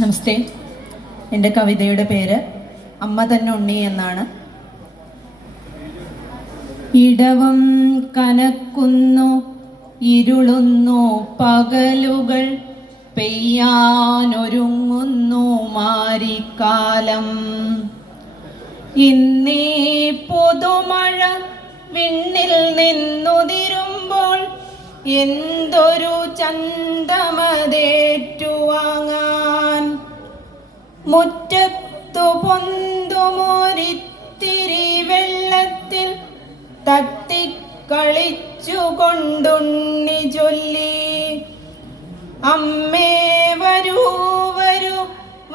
നമസ്തേ. എൻ്റെ കവിതയുടെ പേര് അമ്മ തന്നെ ഉണ്ണി എന്നാണ്. ഇടവം കനക്കുന്നു, ഇരുളുന്നു പകലുകൾ, പെയ്യാനൊരുങ്ങുന്നു മാരിക്കാലം. ഇന്നീ പുതുമഴ വിണ്ണിൽ നിന്നുതിരുമ്പോൾ എന്തൊരു ചന്തമതേറ്റുവാങ്ങാൻ. മുറ്റത്തു പൊന്തുമൊരിത്തിരി വെള്ളത്തിൽ തത്തിക്കളിച്ചുകൊണ്ടുണ്ണി ചൊല്ലി, അമ്മേ വരൂ വരൂ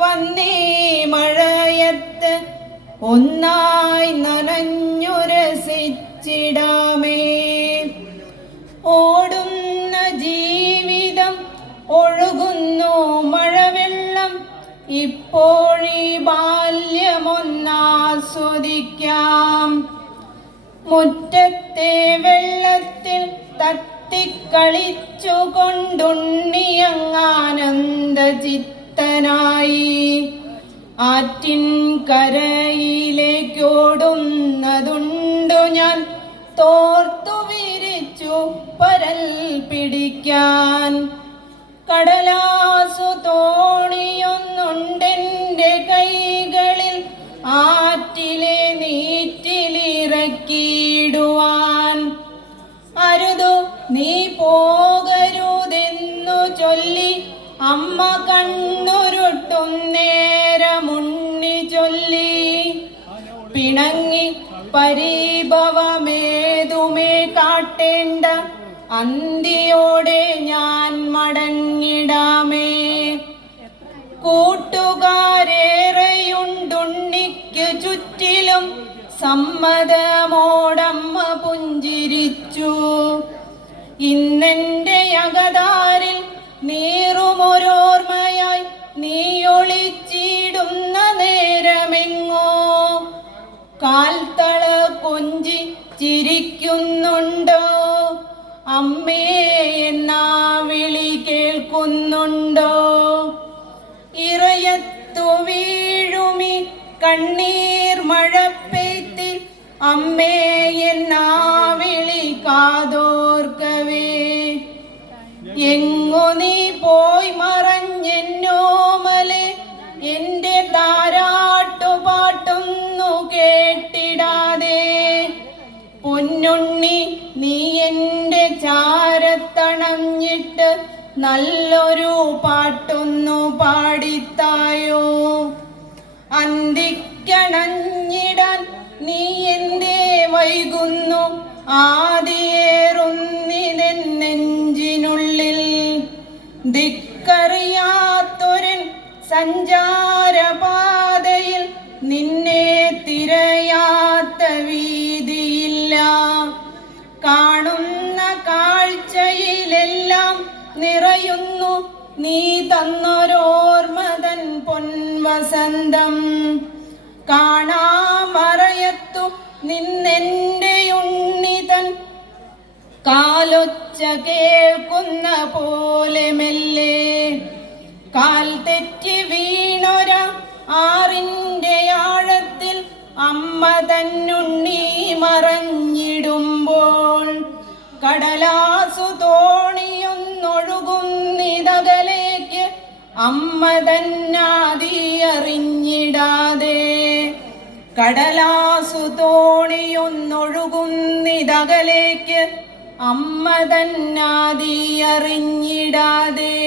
വന്നേ മഴയത്ത്, ഒന്നായി നനഞ്ഞു രസിച്ചിടാമേ. ഓടുന്ന ജീവിതം ഒഴുകുന്നു മഴവെള്ളം, ഇപ്പോഴീ ബാല്യമൊന്നാസ്വദിക്കാം. മുറ്റത്തെ വെള്ളത്തിൽ തത്തിക്കളിച്ചുകൊണ്ടുണ്ണിയങ്ങാനന്ദചിത്തനായി. ആറ്റിൻ കരയിലേക്കോടുന്നതുണ്ടു ഞാൻ, തോർത്തു വിരിച്ചു പരൽ പിടിക്കാൻ. കടലാസു തോണിയൊന്നുണ്ടെൻ്റെ കൈകളിൽ, ആറ്റിലെ നീറ്റിലിറക്കിയിടുവാൻ. അരുതു നീ പോകരുതെന്നു ചൊല്ലി അമ്മ കണ്ണുരുട്ടും നേരമുണ്ണി ചൊല്ലി. പിണങ്ങി പരിഭവമേതുമേ കാട്ടേണ്ട, അന്തിയോടെ ഞാൻ മടങ്ങിടാമേ. കൂട്ടുകാരേറെയുണ്ടുണ്ണിക്കു ചുറ്റിലും, സമ്മതമോടമ്മ പുഞ്ചിരിച്ചു. ഇന്നെൻ്റെ അകതാരിൽ നീറുമൊരോർമ്മയായി നീ ഒളിച്ചിടുന്ന നേരമെങ്ങോ. കാൽത്തള കൊഞ്ചി ചിരിക്കുന്നുണ്ടോ, അമ്മേ എന്നാ വിളി കേൾക്കുന്നുണ്ടോ. ഇറയത്തു വീഴുമി കണ്ണീർ മഴപ്പെയ്ത്തിൽ, അമ്മേ എന്നാ വിളി കാതോർക്കവേ. എങ്ങു നീ പോയി മറഞ്ഞെന്നോമലെ, എൻ്റെ താരാട്ടുപാട്ടൊന്നു കേട്ടിടാതെ. പൊന്നുണ്ണി നീ എൻ്റെ ചാരത്തണഞ്ഞിട്ട് നല്ലൊരു പാട്ടൊന്നു പാടിത്തായോ. അന്തിക്കണഞ്ഞിടാൻ നീ എന്തേ വൈകുന്നു, ആദിയേറുന്നിതെൻ നെഞ്ചിനുള്ളിൽ. ദിക്കറിയാത്തൊരൻ സഞ്ചാരപാതയിൽ, നിന്നെ തിരയാത്ത വീതിയില്ല. കാണുന്ന കാഴ്ചയിലെല്ലാം നിറയുന്നു നീ തന്നൊരോർമ്മതൻ പൊൻവസന്തം. കാണാമറയത്തു നിന്നെൻ്റെ ഉണ്ണിതൻ കാലൊച്ച കേൾക്കുന്ന പോലെ മെല്ലെ. കാൽ തെറ്റി വീണൊര ആറിൻ്റെ ആഴത്തിൽ, അമ്മ തന്നുണ്ണി മറഞ്ഞിടുമ്പോൾ. കടലാസു തോണിയൊന്നൊഴുകുന്നിതകലേക്ക്, അമ്മ തന്നാദിയറിഞ്ഞിടാതെ. കടലാസു തോണിയൊന്നൊഴുകുന്നിതകലേക്ക്, അമ്മ തന്നാദിയറിഞ്ഞിടാതെ.